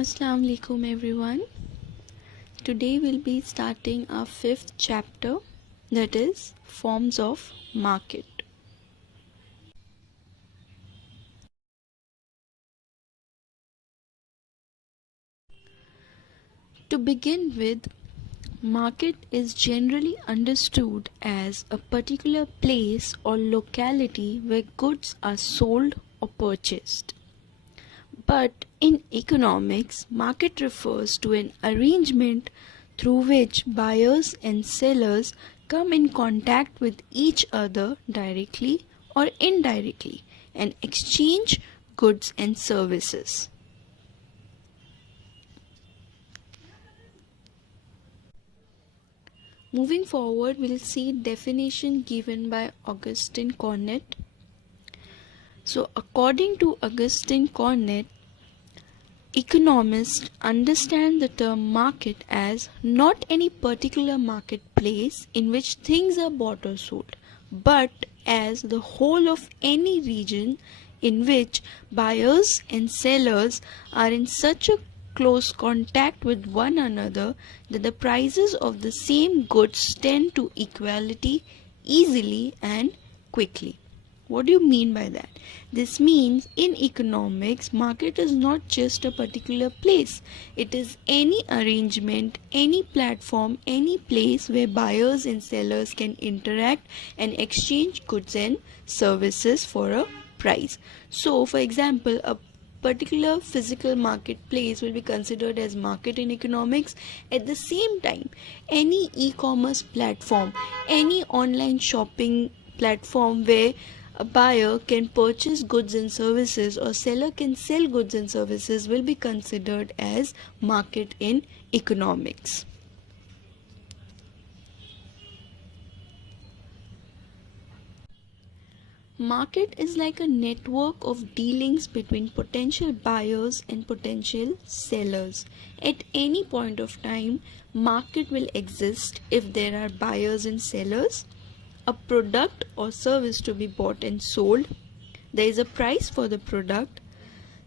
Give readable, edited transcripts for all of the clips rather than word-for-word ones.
Assalamu alaikum everyone. Today we'll be starting our 5th chapter, that is forms of market. To begin with, market is generally understood as a particular place or locality where goods are sold or purchased. But in economics, market refers to an arrangement through which buyers and sellers come in contact with each other directly or indirectly and exchange goods and services. Moving forward, we'll see definition given by Augustine Cornet. So, according to Augustine Cornet, economists understand the term market as not any particular marketplace in which things are bought or sold, but as the whole of any region in which buyers and sellers are in such a close contact with one another that the prices of the same goods tend to equality easily and quickly. What do you mean by that? This means in economics, market is not just a particular place. It is any arrangement, any platform, any place where buyers and sellers can interact and exchange goods and services for a price. So, for example, a particular physical marketplace will be considered as market in economics. At the same time, any e-commerce platform, any online shopping platform where a buyer can purchase goods and services or seller can sell goods and services will be considered as market in economics. Market is like a network of dealings between potential buyers and potential sellers. At any point of time, market will exist if there are buyers and sellers, a product or service to be bought and sold, there is a price for the product,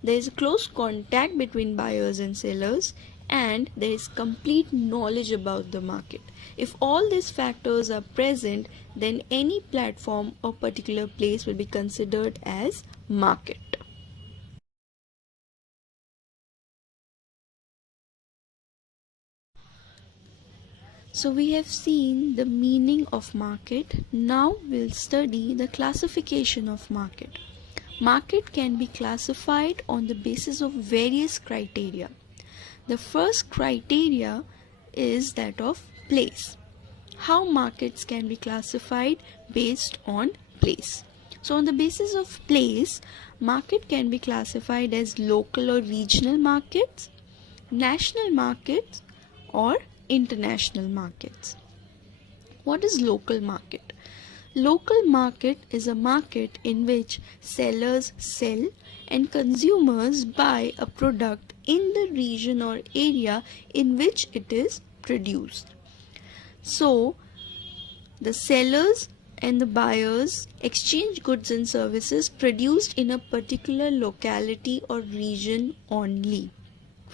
there is close contact between buyers and sellers, and there is complete knowledge about the market. If all these factors are present, then any platform or particular place will be considered as market. So we have seen the meaning of market. Now we'll study the classification of market. Market can be classified on the basis of various criteria. The first criteria is that of place. How markets can be classified based on place. So on the basis of place, market can be classified as local or regional markets, national markets, or international markets. What is local market? Local market is a market in which sellers sell and consumers buy a product in the region or area in which it is produced. So, the sellers and the buyers exchange goods and services produced in a particular locality or region only.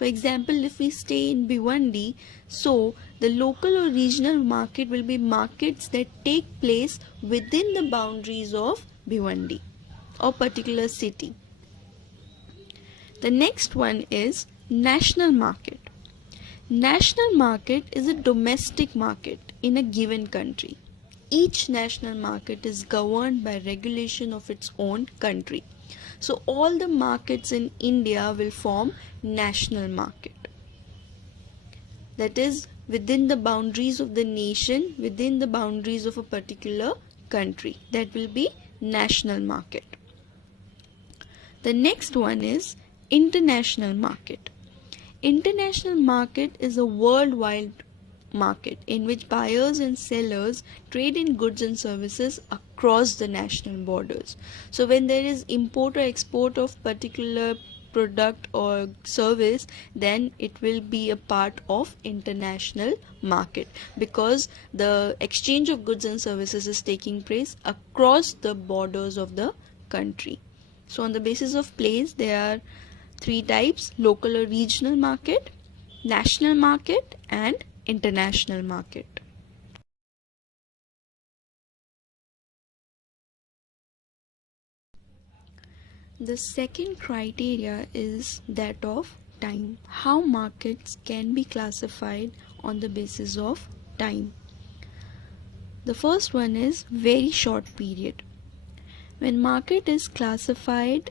For example, if we stay in Bhiwandi, so the local or regional market will be markets that take place within the boundaries of Bhiwandi or particular city. The next one is national market. National market is a domestic market in a given country. Each national market is governed by regulation of its own country. So all the markets in India will form national market. That is within the boundaries of the nation, within the boundaries of a particular country. That will be national market. The next one is international market. International market is a worldwide market in which buyers and sellers trade in goods and services across the national borders. So when there is import or export of particular product or service, then it will be a part of international market because the exchange of goods and services is taking place across the borders of the country. So on the basis of place, there are Three types: local or regional market, national market, and international market. The second criteria is that of time. How markets can be classified on the basis of time. The first one is very short period. When market is classified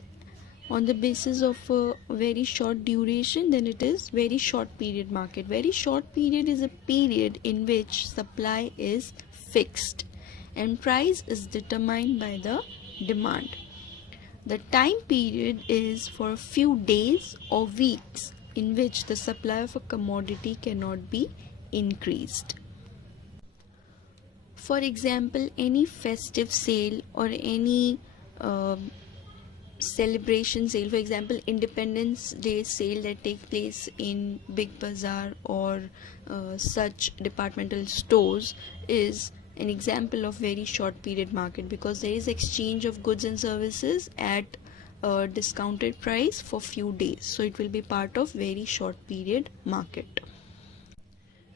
on the basis of a very short duration, then it is very short period market. Very short period is a period in which supply is fixed and price is determined by the demand. The time period is for a few days or weeks in which the supply of a commodity cannot be increased. For example, any festive sale or any celebration sale, for example Independence Day sale that take place in Big Bazaar or such departmental stores, is an example of very short period market, because there is exchange of goods and services at a discounted price for few days, so it will be part of very short period market.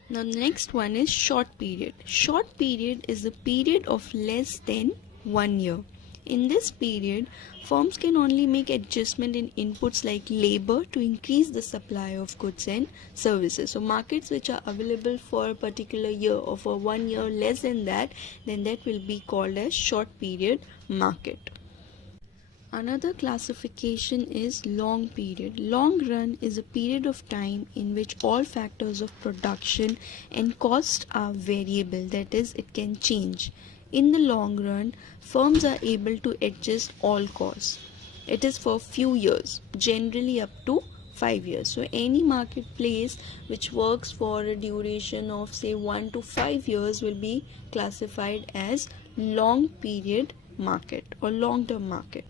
Now the next one is short period. Short period is a period of less than 1 year. In this period, firms can only make adjustment in inputs like labor to increase the supply of goods and services. So markets which are available for a particular year or for 1 year less than that, then that will be called as short period market. Another classification is long period. Long run is a period of time in which all factors of production and cost are variable, that is, it can change. In the long run, firms are able to adjust all costs. It is for few years, generally up to 5 years. So any marketplace which works for a duration of say 1 to 5 years will be classified as long period market or long term market.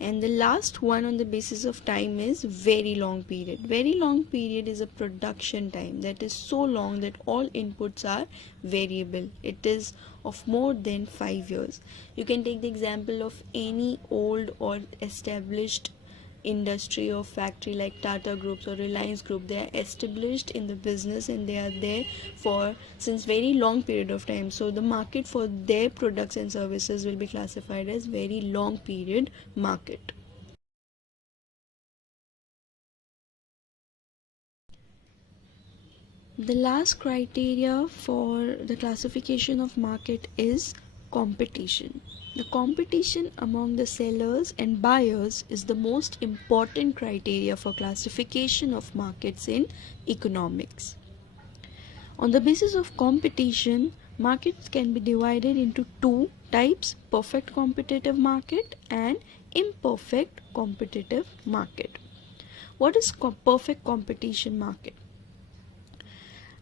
And the last one on the basis of time is very long period. Very long period is a production time that is so long that all inputs are variable. It is of more than 5 years. You can take the example of any old or established industry or factory like Tata Groups or Reliance Group. They are established in the business and they are there for since very long period of time. So the market for their products and services will be classified as very long period market. The last criteria for the classification of market is competition. The competition among the sellers and buyers is the most important criteria for classification of markets in economics. On the basis of competition, markets can be divided into two types: perfect competitive market and imperfect competitive market. What is perfect competition market?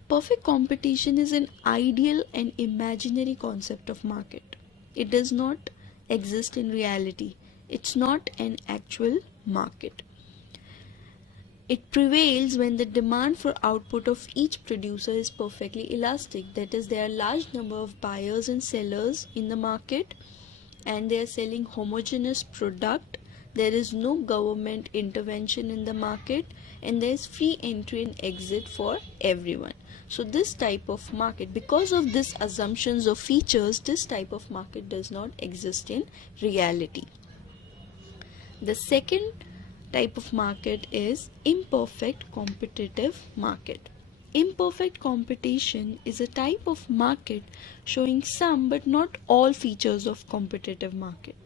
Perfect competition is an ideal and imaginary concept of market. It does not exist in reality. It's not an actual market. It prevails when the demand for output of each producer is perfectly elastic. That is, there are large number of buyers and sellers in the market and they are selling homogeneous product. There is no government intervention in the market and there is free entry and exit for everyone. So this type of market, because of these assumptions of features, this type of market does not exist in reality. The second type of market is imperfect competitive market. Imperfect competition is a type of market showing some but not all features of competitive market.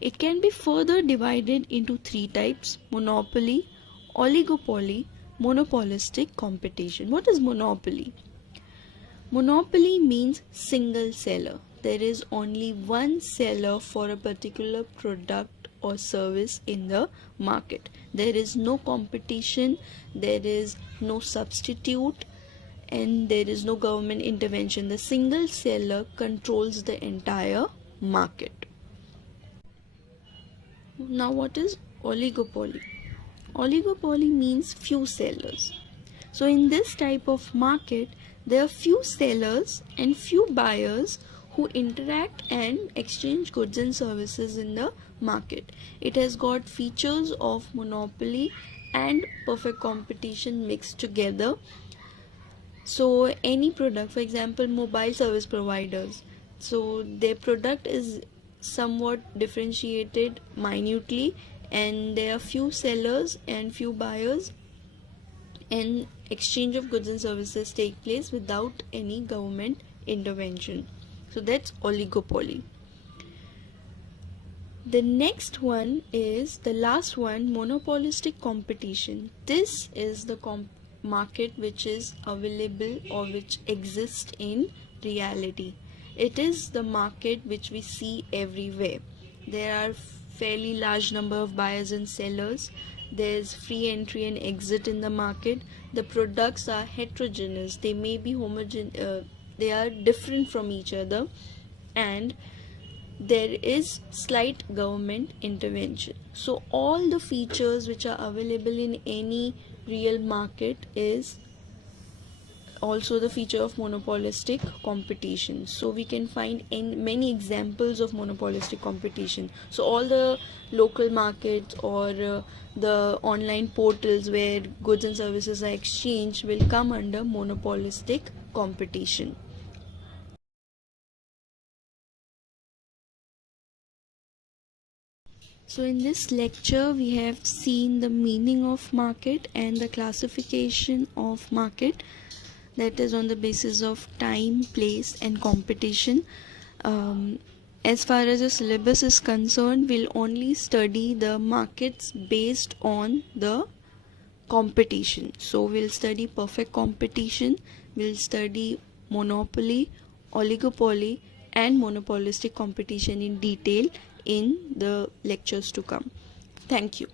It can be further divided into three types: monopoly, oligopoly, monopolistic competition. What is monopoly? Monopoly means single seller. There is only one seller for a particular product or service in the market. There is no competition, there is no substitute, and there is no government intervention. The single seller controls the entire market. Now, what is oligopoly? Oligopoly means few sellers. So in this type of market, there are few sellers and few buyers who interact and exchange goods and services in the market. It has got features of monopoly and perfect competition mixed together. So any product, for example mobile service providers, so their product is somewhat differentiated minutely, and there are few sellers and few buyers, and exchange of goods and services take place without any government intervention. So that's oligopoly. The next one is the last one, monopolistic competition. This is the market which is available or which exists in reality. It is the market which we see everywhere. There are fairly large number of buyers and sellers. There's free entry and exit in the market. The products are heterogeneous. They may be they are different from each other, and there is slight government intervention. So all the features which are available in any real market is also the feature of monopolistic competition. So we can find in many examples of monopolistic competition. So all the local markets or the online portals where goods and services are exchanged will come under monopolistic competition. So in this lecture we have seen the meaning of market and the classification of market, that is on the basis of time, place and competition. As far as the syllabus is concerned, we'll only study the markets based on the competition. So we'll study perfect competition, we'll study monopoly, oligopoly and monopolistic competition in detail in the lectures to come. Thank you.